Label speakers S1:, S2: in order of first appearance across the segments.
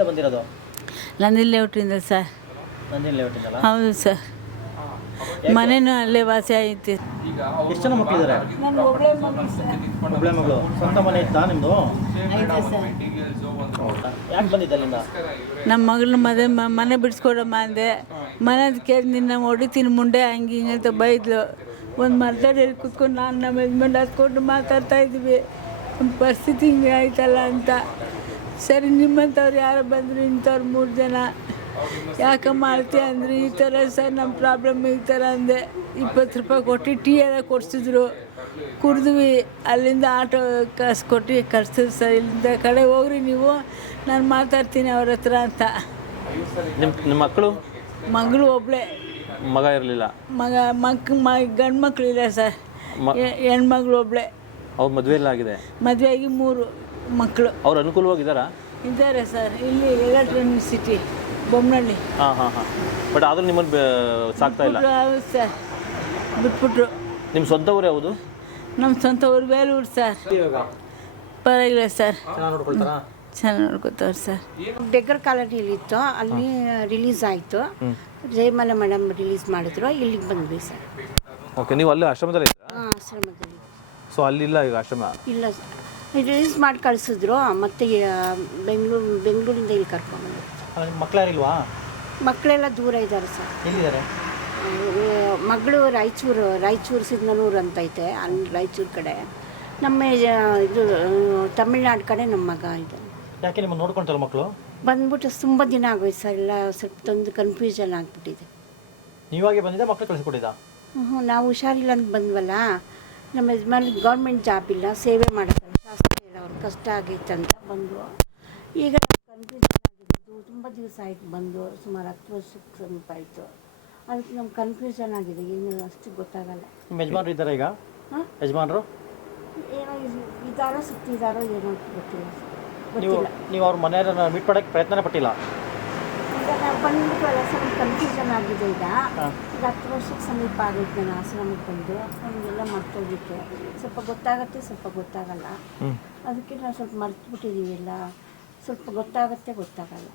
S1: ಎಲ್ಲಿಂದ ಬಂದಿರೋದು?
S2: ನಂದಿಲ್ಲ ಲೇಔಟಿಂದ ಸರ್.
S1: ನಂದಿನ ಲೇಔಟಿಂದಲ್ಲ
S2: ಹೌದು ಸರ್. ಮನೇನು ಅಲ್ಲೇ ವಾಸಿ ಐತಿ
S1: ಎಷ್ಟು ಜನ ಮಕ್ಕಳಿದ್ದಾರೆ
S2: ನಾನು ಒಬ್ಬಳೇ ಮಗಳು
S1: ಸ್ವಂತ ಮನೆ ಇತ್ತಾ ನಿಮ್ಮದು ಯಾಕೆ ಬಂದಿದ್ದೆ ಅಲ್ಲಿಂದ?
S2: ನಮ್ಮ ಮಗಳ ಮದುವೆ ಮನೆ ಬಿಡಿಸ್ಕೊಡಮ್ಮ ಅಂದೆ. ಮನೆ ಕೇಳಿ ನಿನ್ನ ಹೊಡಿತೀನಿ ಮುಂಡೆ ಹಂಗೆ ಹಿಂಗೆ ಅಂತ ಬೈದ್ಲು. ಒಂದು ಮರದಡಿಯಲ್ಲಿ ಕುತ್ಕೊಂಡು ನಾನು ನಮ್ಮ ಯಜಮಾನ್ ಹತ್ಕೊಂಡು ಮಾತಾಡ್ತಾ ಇದ್ವಿ. ನಮ್ಮ ಪರಿಸ್ಥಿತಿ ಹಿಂಗೆ ಆಯ್ತಲ್ಲ ಅಂತ. ಸರಿ ನಿಮ್ಮಂಥವ್ರು ಯಾರು ಬಂದರು ಇಂಥವ್ರು ಮೂರು ಜನ. ಯಾಕೆ ಮಾಡ್ತೀಯ ಅಂದರೆ ಈ ಥರ ಸರ್ ನಮ್ಮ ಪ್ರಾಬ್ಲಮ್ ಈ ಥರ ಅಂದೆ. ಇಪ್ಪತ್ತು ರೂಪಾಯಿ ಕೊಟ್ಟು ಟೀ ಎಲ್ಲ ಕೊಡಿಸಿದ್ರು. ಕುಡಿದ್ವಿ. ಅಲ್ಲಿಂದ ಆಟೋ ಕಾಸು ಕೊಟ್ಟು ಕರ್ಸಿದ್ರು ಸರ್. ಇಲ್ಲಿಂದ ಕಡೆ ಹೋಗ್ರಿ ನೀವು. ನಾನು ಮಾತಾಡ್ತೀನಿ ಅವ್ರ ಹತ್ರ ಅಂತ.
S3: ನಿಮ್ಮ ನಿಮ್ಮ ಮಕ್ಕಳು?
S2: ಮಗಳು ಒಬ್ಳೆ.
S3: ಮಗ ಇರಲಿಲ್ಲ.
S2: ಮಗ ಮಕ್ ಮ ಗಂಡು ಮಕ್ಕಳು ಇಲ್ಲ ಸರ್. ಹೆಣ್ಮಗಳು ಒಬ್ಳೆ.
S3: ಅವ್ರ ಮದುವೆ ಎಲ್ಲ ಆಗಿದೆ
S2: ಮದುವೆಯಾಗಿ ಮೂರು. ಮಕ್ಕಳು
S3: ಅವ್ರು ಅನುಕೂಲವಾಗಿದ್ದಾರಾ?
S2: ಇದ್ದಾರೆ ಸರ್. ಇಲ್ಲಿ ಎಲೆಕ್ಟ್ರಾನಿಕ್ ಸಿಟಿ ಬೊಮ್ಮನಹಳ್ಳಿ
S3: ಹಾಂ ಹಾಂ ಹಾಂ. ಬಟ್ ಆದರೂ ನಿಮ್ಮನ್ನು ಬೆ- ಸಾಕ್ತಾ ಇಲ್ಲ?
S2: ಹೌದು ಸರ್? ಬಿಟ್ಬಿಟ್ರು.
S3: ನಿಮ್ಮ ಸ್ವಂತ ಊರು ಯಾವುದು?
S2: ನಮ್ಮ ಸ್ವಂತ ಊರು ಬೇಲೂರು ಸರ್. ಪರವಾಗಿಲ್ಲ ಸರ್.
S1: ಚೆನ್ನಾಗಿ
S2: ನೋಡ್ಕೋತಾರೆ ಸರ್.
S4: ಬೆಗ್ಗರ್ ಇತ್ತು. ಅಲ್ಲಿ ರಿಲೀಸ್ ಆಯಿತು. ಜಯಮಾಲ ಮೇಡಮ್ ರಿಲೀಸ್ ಮಾಡಿದ್ರು. ಇಲ್ಲಿಗೆ ಬಂದ್ವಿ ಸರ್.
S3: ಓಕೆ ನೀವು ಅಲ್ಲಿ ಆಶ್ರಮದಲ್ಲಿ ಇದ್ದೀರಾ?
S4: ಆ ಆಶ್ರಮದಲ್ಲಿ.
S3: ಸೊ ಅಲ್ಲಿಲ್ಲ ಈಗ ಆಶ್ರಮ?
S4: ಇಲ್ಲ ರಿಲೀಸ್ ಮಾಡಿ ಕಳಿಸಿದ್ರು. ಮತ್ತೆ ಬೆಂಗಳೂರು ಬೆಂಗಳೂರಿಂದ ಇಲ್ಲಿ
S1: ಕರ್ಕೊಂಡು ಮಕ್ಕಳಿಲ್ವಾ
S4: ಮಕ್ಕಳೆಲ್ಲ ದೂರ ಇದ್ದಾರೆ ಸರ್.
S1: ಎಲ್ಲಿದ್ದಾರೆ?
S4: ಮಗಳು ರಾಯಚೂರು ರಾಯಚೂರು ಸಿದ್ನಲ್ಲೂರು ಅಂತ ಐತೆ. ಅಲ್ಲಿ ರಾಯಚೂರು ಕಡೆ. ನಮ್ಮ ಇದು ತಮಿಳ್ನಾಡು ಕಡೆ ನಮ್ಮ ಮಗ ಇದೆ
S1: ಯಾಕೆ ನಿಮ್ಮ ಮಕ್ಕಳು
S4: ಬಂದ್ಬಿಟ್ಟು ತುಂಬ ದಿನ ಆಗೋಯ್ತು ಸರ್. ಎಲ್ಲ ಸ್ವಲ್ಪ ತಂದು ಕನ್ಫ್ಯೂಷನ್ ಆಗಿಬಿಟ್ಟಿದೆ.
S1: ನೀವಾಗೆ ಬಂದಿದ್ದೆ ಮಕ್ಕಳು ಕಳಿಸ್ಕೊಟ್ಟಿದ್ದ?
S4: ಹ್ಞೂ ನಾವು ಹುಷಾರಿಲ್ಲ ಅಂತ ಬಂದ್ವಲ್ಲ. ನಮ್ಮ ಯಜಮಾನ್ ಗೌರ್ಮೆಂಟ್ ಜಾಬ್ ಇಲ್ಲ ಸೇವೆ ಮಾಡೋದು ಹೇಳೋರು ಕಷ್ಟ ಆಗಿತ್ತು ಅಂತ ಬಂದು. ಈಗ ಕನ್ಫ್ಯೂಷನ್ ಆಗಿದ್ದು ತುಂಬ ದಿವಸ ಆಯ್ತು ಬಂದು ಸುಮಾರು ಹತ್ತು ವರ್ಷಕ್ಕೆ ಸಮೀಪ ಆಯಿತು. ಅದಕ್ಕೆ ನಮ್ಗೆ ಕನ್ಫ್ಯೂಷನ್ ಆಗಿದೆ ಏನು ಅಷ್ಟು ಗೊತ್ತಾಗಲ್ಲ.
S1: ನಿಮ್ಮ ಯಜಮಾನರು ಇದ್ದಾರೆ ಈಗ?
S4: ಹಾಂ?
S1: ಯಜಮಾನರು?
S4: ಏನೋ ಇದ್- ಇದಾರೋ ಸುತ್ತಿದಾರೋ ಏನೋ ಅಂತ ಗೊತ್ತಿಲ್ಲ.
S1: ನೀವು
S4: ಗೊತ್ತಿಲ್ಲ.
S1: ನೀವು ಅವ್ರ ಮನೆಯವ್ರನ್ನ ಮೀಟ್ ಮಾಡೋಕ್ಕೆ ಪ್ರಯತ್ನನೇ ಪಟ್ಟಿಲ್ಲ?
S4: ಈಗ ನಾವು ಬಂದ್ಬಿಟ್ಟು ಸ್ವಲ್ಪ ಕನ್ಫ್ಯೂಷನ್ ಆಗಿದೆ ಈಗ. ಈಗ ಹತ್ತು ವರ್ಷಕ್ಕೆ ಸಮೀಪ ಆಗುತ್ತೆ ನಾನು ಆಶ್ರಮಕ್ಕೆ ಬಂದು. ನಮಗೆಲ್ಲ ಮರ್ತೋಗಿತ್ತು ಸ್ವಲ್ಪ ಗೊತ್ತಾಗುತ್ತೆ ಸ್ವಲ್ಪ ಗೊತ್ತಾಗಲ್ಲ. ಅದಕ್ಕೆ ನಾವು ಸ್ವಲ್ಪ ಮರ್ತ್ಬಿಟ್ಟಿದ್ದೀವಿ ಎಲ್ಲ. ಸ್ವಲ್ಪ ಗೊತ್ತಾಗುತ್ತೆ ಗೊತ್ತಾಗಲ್ಲ.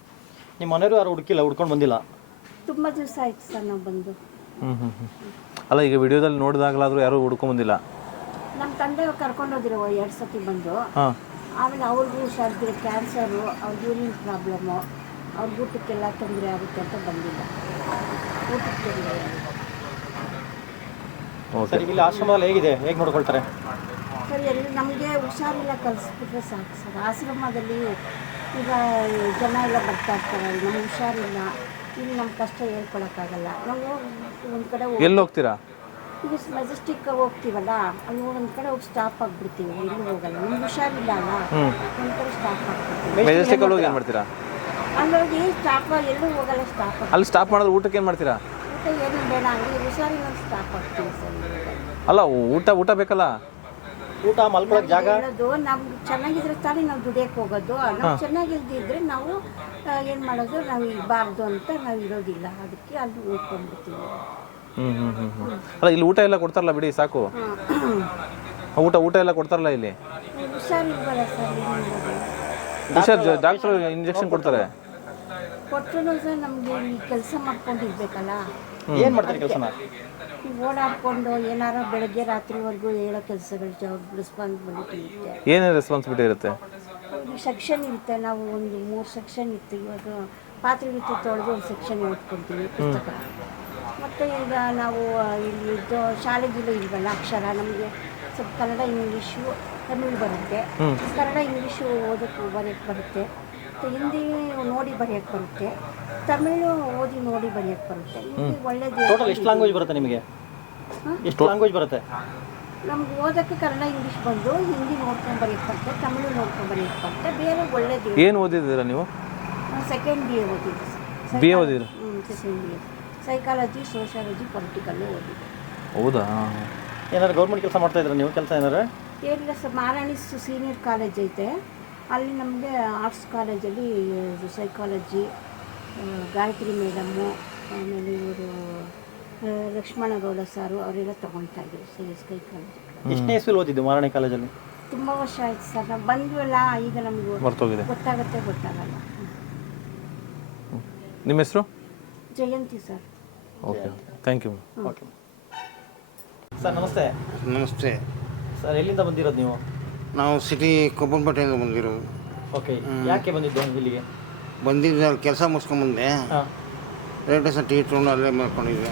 S1: ನಿಮ್ಮ ಮನೆಯವರು ಯಾರು ಹುಡುಕಿಲ್ಲ ಹುಡ್ಕೊಂಡು ಬಂದಿಲ್ಲ?
S4: ತುಂಬ ದಿವಸ ಆಯ್ತು ಸರ್ ನಾವು ಬಂದು.
S3: ಹ್ಞೂ ಹ್ಞೂ ಹ್ಞೂ ಅಲ್ಲ ಈಗ ವಿಡಿಯೋದಲ್ಲಿ ನೋಡಿದಾಗಲಾದರೂ ಯಾರೂ ಹುಡ್ಕೊಂಬಂದಿಲ್ಲ
S4: ನಮ್ಮ ತಂದೆ ಕರ್ಕೊಂಡೋದಿರೋ ಎರಡು ಸತಿ ಬಂದು.
S3: ಹಾಂ.
S4: ಆಮೇಲೆ ಅವ್ರಿಗೂ ಹುಷಾರಿದ್ರೆ ಕ್ಯಾನ್ಸರು ಅವ್ರ ಯೂರಿನ್ ಪ್ರಾಬ್ಲಮ್ಮು. ಅವ್ರ ಊಟಕ್ಕೆಲ್ಲ ತೊಂದರೆ ಆಗುತ್ತೆ ಅಂತ ಬಂದಿಲ್ಲ ಊಟಕ್ಕೆ ತೊಂದರೆ ಆಗುತ್ತೆ.
S3: ಓಕೆ
S1: ಸರಿ ಇಲ್ಲಿ ಆಶ್ರಮದಲ್ಲಿ ಹೇಗಿದೆ? ಹೇಗೆ ನೋಡ್ಕೊಳ್ತಾರೆ?
S4: ಸರ್ ಎಲ್ಲ ನಮಗೆ ಹುಷಾರಿಲ್ಲ ಕಲಿಸ್ಬಿಟ್ರೆ ಸಾಕು ಸರ್. ಆಶ್ರಮದಲ್ಲಿ ಈಗ ಜನ ಎಲ್ಲ ಬರ್ತಾ ಇರ್ತಾರೆ. ನಮ್ಗೆ ಹುಷಾರಿಲ್ಲ. ಇಲ್ಲಿ ನಮ್ಮ ಕಷ್ಟ ಹೇಳ್ಕೊಳಕ್ಕಾಗಲ್ಲ. ನಾವು ಒಂದು ಕಡೆ ಹೋಗ್-
S3: ಎಲ್ಲಿ ಹೋಗ್ತೀರಾ?
S4: ಈಗ ಮೆಜೆಸ್ಟಿಕ್ ಹೋಗ್ತೀವಲ್ಲ ಅಲ್ಲಿ ಒಂದು ಕಡೆ ಹೋಗಿ ಸ್ಟಾಪ್ ಆಗಿಬಿಡ್ತೀವಿ. ಎಲ್ಲೂ ಹೋಗಲ್ಲ. ನಮ್ಗೆ ಹುಷಾರಿಲ್ಲ ಅಲ್ಲ? ಒಂದು ಕಡೆ ಸ್ಟಾಪ್ ಆಗ್ಬಿಡ್ತೀವಿ.
S3: ಮೆಜೆಸ್ಟಿಕಲ್ಲಿ ಹೋಗಿ ಏನು ಮಾಡ್ತೀರಾ?
S4: ಸ್ಟಾಪ್ ಎಲ್ಲೂ ಹೋಗಲ್ಲ ಸ್ಟಾಪ್
S3: ಅಲ್ಲಿ. ಸ್ಟಾಪ್ ಮಾಡಿದ್ರೆ ಊಟಕ್ಕೆ ಏನು ಮಾಡ್ತೀರಾ?
S4: ಊಟ ಏನು ಬೇಡ ಹುಷಾರಿಲ್ಲ ಸ್ಟಾಪ್ ಆಗ್ತೀವಿ ಸರ್
S3: ಅಲ್ಲ ಊಟ ಊಟ ಬೇಕಲ್ಲ?
S1: ಊಟ ಮಲ್ಕೊಳ್ಳೋಕೆ ಜಾಗ?
S4: ಹೇಳೋದು ನಮ್ಗೆ ಚೆನ್ನಾಗಿದ್ರೆ ತಾನೇ ನಾವು ದುಡಿಯಕ್ಕೆ ಹೋಗೋದು. ನಾವು ಚೆನ್ನಾಗಿಲ್ದಿದ್ರೆ ನಾವು ಏನು ಮಾಡೋದು ನಾವು ಇರಬಾರ್ದು ಅಂತ ನಾವು ಇರೋದಿಲ್ಲ. ಅದಕ್ಕೆ ಅಲ್ಲಿ ಉಳ್ಕೊಂಡ್ಬಿಡ್ತೀವಿ
S3: ಹ್ಞೂ ಹ್ಞೂ ಹ್ಞೂ ಹ್ಞೂ ಅಲ್ಲ ಇಲ್ಲಿ ಊಟ ಎಲ್ಲ ಕೊಡ್ತಾರಲ್ಲ ಬಿಡಿ ಸಾಕು. ಊಟ ಊಟ ಎಲ್ಲ ಕೊಡ್ತಾರಲ್ಲ ಇಲ್ಲಿ?
S4: ಹುಷಾರಿಲ್ವಲ್ಲ ಸರ್
S3: ಹುಷಾರ್ ಡಾಕ್ಟ್ರು ಇಂಜೆಕ್ಷನ್ ಕೊಡ್ತಾರೆ.
S4: ಕೊಟ್ಟರು ಸರ್ ನಮಗೆ ಈ ಕೆಲಸ ಮಾಡ್ಕೊಂಡಿರ್ಬೇಕಲ್ಲ
S1: ಏನು ಮಾಡ್ತಾರೆ ಕೆಲಸನ?
S4: ಓಡಾಡ್ಕೊಂಡು ಏನಾರ ಬೆಳಗ್ಗೆ ರಾತ್ರಿವರೆಗೂ ಹೇಳೋ ಕೆಲಸಗಳು ಜಾಬ್ ರೆಸ್ಪಾನ್ಸಿಬಿಲಿಟಿ ಇರುತ್ತೆ.
S3: ಏನೇನು ರೆಸ್ಪಾನ್ಸಿಬಿಲಿಟಿ ಇರುತ್ತೆ?
S4: ಸೆಕ್ಷನ್ ಇರುತ್ತೆ ನಾವು ಒಂದು ಮೂರು ಸೆಕ್ಷನ್ ಇತ್ತು ಇವಾಗ ಪಾತ್ರೆ ಗೀತ್ರೆ ತೊಳೆದು ಒಂದು ಸೆಕ್ಷನ್ ಓದ್ಕೊಳ್ತೀವಿ ಪುಸ್ತಕ. ಮತ್ತು ಈಗ ನಾವು ಇಲ್ಲಿ ಇದು ಶಾಲೆಗಿಲ್ಲ ಇಲ್ವಲ್ಲ ಅಕ್ಷರ ನಮಗೆ ಸ್ವಲ್ಪ ಕನ್ನಡ ಇಂಗ್ಲೀಷು ತಮಿಳು ಬರುತ್ತೆ. ಕನ್ನಡ ಇಂಗ್ಲೀಷು ಓದಕ್ಕೆ ಬರೆಯೋಕ್ಕೆ ಬರುತ್ತೆ. ಮತ್ತು ಹಿಂದಿ ನೋಡಿ ಬರೆಯಕ್ಕೆ ಬರುತ್ತೆ. ತಮಿಳು ಓದಿ ನೋಡಿ ಬರೆಯಕ್ಕೆ ಬರುತ್ತೆ. ಹಿಂದಿ ಒಳ್ಳೇದು
S1: ಟೋಟಲ್ ಎಷ್ಟು ಲ್ಯಾಂಗ್ವೇಜ್ ಬರುತ್ತೆ ನಿಮಗೆ? ಎಷ್ಟು ಲ್ಯಾಂಗ್ವೇಜ್ ಬರುತ್ತೆ?
S4: ನಮ್ಗೆ ಓದಕ್ಕೆ ಕನ್ನಡ ಇಂಗ್ಲೀಷ್ ಬಂದು ಹಿಂದಿ ನೋಡ್ಕೊಂಡು ಬರೆಯಕ್ಕೆ ಬರುತ್ತೆ ತಮಿಳು ನೋಡ್ಕೊಂಡು ಬರೆಯಕ್ಕೆ ಬರುತ್ತೆ. ಬೇರೆ ಒಳ್ಳೇದು.
S3: ಏನು ಓದಿದ್ದೀರಾ ನೀವು?
S4: ಸೆಕೆಂಡ್ ಬಿ ಎ ಓದಿದ್ದೆ.
S3: ಬಿ ಎ ಓದಿದ್ರು
S4: second B A psychology sociology political ಓದಿದ್ದೆ.
S3: ಹೌದಾ?
S1: ಏನಾದ್ರು ಗೌರ್ಮೆಂಟ್ ಕೆಲಸ ಮಾಡ್ತಾ ಇದ್ರ ನೀವು? ಕೆಲಸ ಏನಾರು
S4: ಏನಿಲ್ಲ ಸರ್ ಮಾರಾಣಿಸ್ ಸೀನಿಯರ್ ಕಾಲೇಜ್ ಐತೆ. ಅಲ್ಲಿ ನಮಗೆ ಆರ್ಟ್ಸ್ ಕಾಲೇಜಲ್ಲಿ ಸೈಕಾಲಜಿ ಗಾಯತ್ರಿ ಮೇಡಮ್ಮು ಆಮೇಲೆ ಇವರು ಲಕ್ಷ್ಮಣಗೌಡ ಸಾರು ಅವರೆಲ್ಲ ತೊಗೊಳ್ತಾ ಇದ್ರು ಸಿ ಎಸ್ ಕೈ ಕಾಲೇಜ್
S1: ಎಷ್ಟನೇ ಇಸ್ವಿಲ್ ಓದಿದ್ದು ಮಾರಾಣಿ ಕಾಲೇಜಲ್ಲಿ?
S4: ತುಂಬ ವರ್ಷ ಆಯ್ತು ಸರ್. ನಾವು ಬಂದ್ವಲ್ಲ ಈಗ ನಮಗೆ
S3: ಮರ್ತೋಗಿದೆ.
S4: ಗೊತ್ತಾಗತ್ತೆ ಗೊತ್ತಾಗಲ್ಲ.
S3: ನಿಮ್ಮ ಹೆಸರು?
S4: Jayanthi sir.
S3: Okay. Thank you
S1: okay. Sir ನಮಸ್ತೆ.
S5: ನಮಸ್ತೆ.
S1: ಸರ್ ಎಲ್ಲಿಂದ ಬಂದಿರೋದು ನೀವು?
S5: ನಾವು ಸಿಟಿ ಕೊಬ್ಬನಪೇಟೆಯಿಂದ ಬಂದಿರೋದು
S1: ಓಕೆ ಯಾಕೆ ಬಂದಿದ್ದು ಇಲ್ಲಿಗೆ?
S5: ಬಂದಿದ್ದ ಕೆಲಸ ಮುಗಿಸ್ಕೊಂಬಂದೆ. ರೇಟ್ ಸಹ ಟೀ ತೊಗೊಂಡು ಅಲ್ಲೇ ಮಾಡ್ಕೊಂಡಿದ್ದೆ.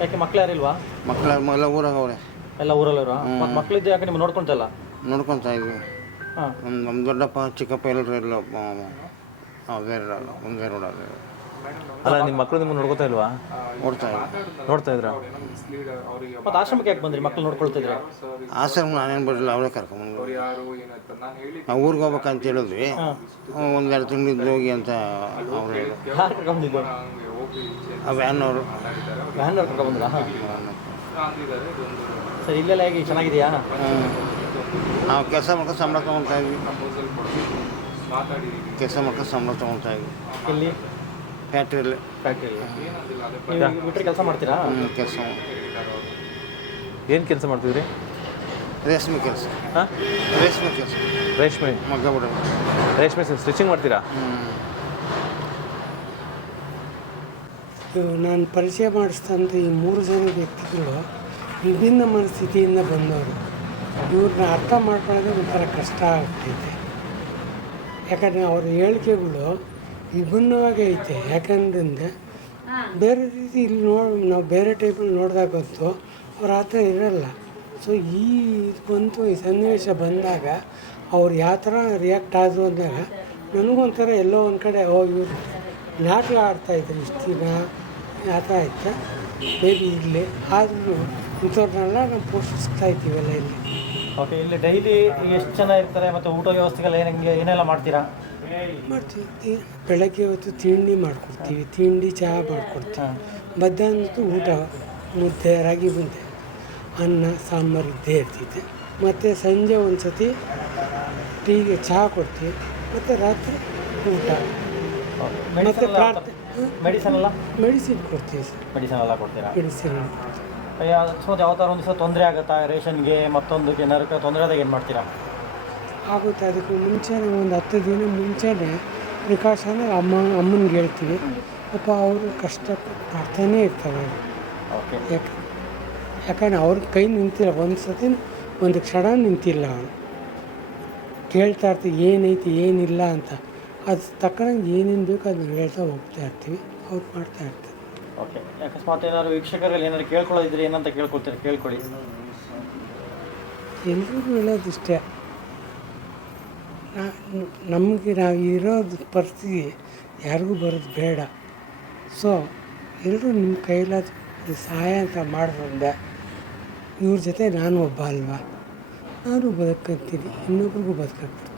S1: ಯಾಕೆ ಮಕ್ಳು ಯಾರಿಲ್ವಾ
S5: ಮಕ್ಕಳ ಎಲ್ಲ ಊರಾಗ ಅವ್ರೆ
S1: ಎಲ್ಲ ಊರಲ್ಲಿರೋ? ಮತ್ತು ಮಕ್ಳಿದ್ದು ಯಾಕೆ ನಿಮ್ಗೆ ನೋಡ್ಕೊಂತಲ್ಲ
S5: ನೋಡ್ಕೊತಾ ಇದ್ವಿ.
S1: ಹಾಂ.
S5: ನಮ್ಮ ದೊಡ್ಡಪ್ಪ ಚಿಕ್ಕಪ್ಪ ಎಲ್ಲರೂ ಎಲ್ಲ ಅದೇ ಒಂದೇ ರೋಡಲ್ಲಿ
S3: ಅಲ್ಲ ನಿಮ್ಮ ಮಕ್ಕಳು ನಿಮ್ಗೆ ನೋಡ್ಕೋತಾ ಇಲ್ವಾ?
S5: ನೋಡ್ತಾ ಇದ್ವಿ
S3: ನೋಡ್ತಾ ಇದ್ರ?
S1: ಮತ್ತೆ ಆಶ್ರಮಕ್ಕೆ ಯಾಕೆ ಬಂದ್ರಿ? ಮಕ್ಕಳು ನೋಡ್ಕೊಳ್ತಿದ್ರೆ
S5: ಆಶ್ರಮ ನಾನೇನು ಬರಲಿಲ್ಲ ಅವಳೇ ಕರ್ಕೊಂಬಂದು ನಾವು ಊರಿಗೆ ಹೋಗ್ಬೇಕಂತ ಹೇಳಿದ್ವಿ. ಒಂದೆರಡು ತಿಂಗಳಿದ್ದು ಹೋಗಿ ಅಂತ ಅವ್ರು ಹೇಳಿದ್ರು.
S1: ಯಾರು
S5: ಆ ವ್ಯಾನ್ ಅವರು
S1: ವ್ಯಾನ್ ಕರ್ಕೊಂಬಂದ್ರ ಸರ್ ಇಲ್ಲೆಲ್ಲ ಹೇಗೆ? ಚೆನ್ನಾಗಿದೆಯಾ?
S5: ನಾವು ಕೆಲಸ ಮಾಡ್ಕೊಂಡು ಸಂಬಳ ತಗೊಳ್ತಾ ಇದ್ವಿ. ಕೆಲಸ ಮಾಡ್ಕೊಂಡು ಸಂಬಳ ತೊಗೊತಾ ಇದ್ವಿ.
S1: ಇಲ್ಲಿ
S5: ಫ್ಯಾಕ್ಟ್ರಿಯಲ್ಲಿ
S1: ಫ್ಯಾಕ್ಟ್ರಿ ಬಿಟ್ಟರೆ ಕೆಲಸ ಮಾಡ್ತೀರಾ?
S5: ಕೆಲಸ
S3: ಏನು ಕೆಲಸ ಮಾಡ್ತಿದ್ರಿ?
S5: ರೇಷ್ಮೆ ಕೆಲಸ.
S3: ಹಾಂ?
S5: ರೇಷ್ಮೆ ಕೆಲಸ.
S3: ರೇಷ್ಮೆ.
S5: ಮಗ್ಗ ಬಿಡೋದು.
S3: ರೇಷ್ಮೆ ಸ್ಟಿಚಿಂಗ್ ಮಾಡ್ತೀರಾ?
S6: ನಾನು ಪರಿಚಯ ಮಾಡಿಸ್ತಂಥ ಈ ಮೂರು ಜನ ವ್ಯಕ್ತಿಗಳು ವಿಭಿನ್ನ ಮನಸ್ಥಿತಿಯಿಂದ ಬಂದವರು. ಇವ್ರನ್ನ ಅರ್ಥ ಮಾಡ್ಕೊಳ್ಳೋದೇ ಒಂಥರ ಕಷ್ಟ ಆಗ್ತೈತೆ. ಯಾಕಂದರೆ ಅವ್ರ ಹೇಳಿಕೆಗಳು ವಿಭಿನ್ನವಾಗಿ ಐತೆ. ಯಾಕಂದ್ರೆ ಬೇರೆ ರೀತಿ ಇಲ್ಲಿ ನೋಡಿ ನಾವು ಬೇರೆ ಟೈಪಲ್ಲಿ ನೋಡಿದಾಗ ಬಂತು ಅವ್ರು ಆ ಥರ ಇರಲ್ಲ. ಸೊ ಈ ಇದು ಬಂತು ಈ ಸನ್ನಿವೇಶ ಬಂದಾಗ ಅವ್ರು ಯಾವ ಥರ ರಿಯಾಕ್ಟ್ ಆದರು ಅಂದಾಗ ನನಗೊಂಥರ ಎಲ್ಲೋ ಒಂದು ಕಡೆ ಓ ಇವರು ನಾಟಕ ಆಡ್ತಾಯಿದ್ರು ಇಷ್ಟು ದಿನ ಆ ಥರ ಆಯ್ತಾ? ಬೇಬಿ ಇರಲಿ. ಆದರೂ ಇಂಥವ್ರನ್ನೆಲ್ಲ ನಾವು ಪೋಷಿಸ್ತಾ ಇದ್ದೀವಲ್ಲ ಇಲ್ಲಿ.
S1: ಓಕೆ ಇಲ್ಲಿ ಡೈಲಿ ಎಷ್ಟು ಜನ ಇರ್ತಾರೆ ಮತ್ತು ಊಟ ವ್ಯವಸ್ಥೆಗೆಲ್ಲ ಏನಂಗೆ ಏನೆಲ್ಲ ಮಾಡ್ತೀರಾ?
S6: ಮಾಡ್ತೀವಿ. ಬೆಳಗ್ಗೆ ಹೊತ್ತು ತಿಂಡಿ ಮಾಡಿಕೊಡ್ತೀವಿ. ತಿಂಡಿ ಚಹಾ ಮಾಡಿಕೊಡ್ತೀವಿ. ಮಧ್ಯಾಹ್ನದ್ದು ಊಟ ಮುದ್ದೆ ರಾಗಿ ಮುದ್ದೆ ಅನ್ನ ಸಾಂಬಾರು ಇದ್ದೇ ಇರ್ತೈತೆ. ಮತ್ತು ಸಂಜೆ ಒಂದು ಸತಿ ಟೀಗೆ ಚಹಾ ಕೊಡ್ತೀವಿ. ಮತ್ತು ರಾತ್ರಿ ಊಟ.
S1: ಮತ್ತು
S6: ಪ್ರಾರ್ಥನೆ.
S1: ಮೆಡಿಸಿನ್ ಎಲ್ಲ?
S6: ಮೆಡಿಸಿನ್ ಕೊಡ್ತೀವಿ ಸರ್.
S1: ಮೆಡಿಸಿನ್ ಎಲ್ಲ ಕೊಡ್ತೀರಾ?
S6: ಮೆಡಿಸಿನ್
S1: ಅಕಸ್ಮಾತ್ ಯಾವ ಥರ ಒಂದು ದಿವಸ ತೊಂದರೆ ಆಗುತ್ತಾ? ರೇಷನ್ಗೆ ಮತ್ತೊಂದು ಏನಾದ್ರು ತೊಂದರೆ ಆದಾಗ ಏನು ಮಾಡ್ತೀರಾ?
S6: ಆಗುತ್ತೆ. ಅದಕ್ಕೆ ಮುಂಚೆನೆ ಒಂದು ಹತ್ತು ದಿನ ಮುಂಚೆನೇ ಪ್ರಿಕಾಷನ್ ಅಮ್ಮ ಅಮ್ಮನಿಗೆ ಹೇಳ್ತೀವಿ. ಪಾಪ ಅವರು ಕಷ್ಟ ಮಾಡ್ತಾನೇ ಇರ್ತಾರೆ ಯಾಕೆ ಯಾಕಂದ್ರೆ ಅವ್ರ ಕೈ ನಿಂತಿಲ್ಲ. ಒಂದು ಸತಿ ಒಂದು ಕ್ಷಣ ನಿಂತಿಲ್ಲ. ಅವನು ಕೇಳ್ತಾ ಇರ್ತೀವಿ ಏನೈತಿ ಏನಿಲ್ಲ ಅಂತ. ಅದು ತಕ್ಕನಂಗೆ ಏನೇನು ಬೇಕು ಅದನ್ನ ಹೇಳ್ತಾ ಹೋಗ್ತಾ ಇರ್ತೀವಿ. ಅವ್ರು ಮಾಡ್ತಾ ಇರ್ತಾರೆ.
S1: ಓಕೆ. ಅಕಸ್ಮಾತ್ ಏನಾದ್ರು ವೀಕ್ಷಕರಲ್ಲಿ ಏನಾದ್ರು ಕೇಳ್ಕೊಳ್ಳೋದಿದ್ರೆ ಏನಂತ ಕೇಳ್ಕೊಳ್ತೀರಾ ಕೇಳ್ಕೊಳ್ಳಿ.
S6: ಎಲ್ರಿಗೂ ಹೇಳೋದಿಷ್ಟೇ. ನಮಗೆ ನಾವು ಇರೋದು ಪರಿಸ್ಥಿತಿ ಯಾರಿಗೂ ಬರೋದು ಬೇಡ. ಸೊ ಎಲ್ಲರೂ ನಿಮ್ಮ ಕೈಲಾದ ಸಹಾಯ ಅಂತ ಮಾಡಿದ್ರೆ ಇವ್ರ ಜೊತೆ ನಾನು ಒಬ್ಬ ಅಲ್ವಾ? ನಾನು ಬದುಕಂತೀನಿ ಇನ್ನೊಬ್ರಿಗೂ ಬದುಕಕ್ಕೆ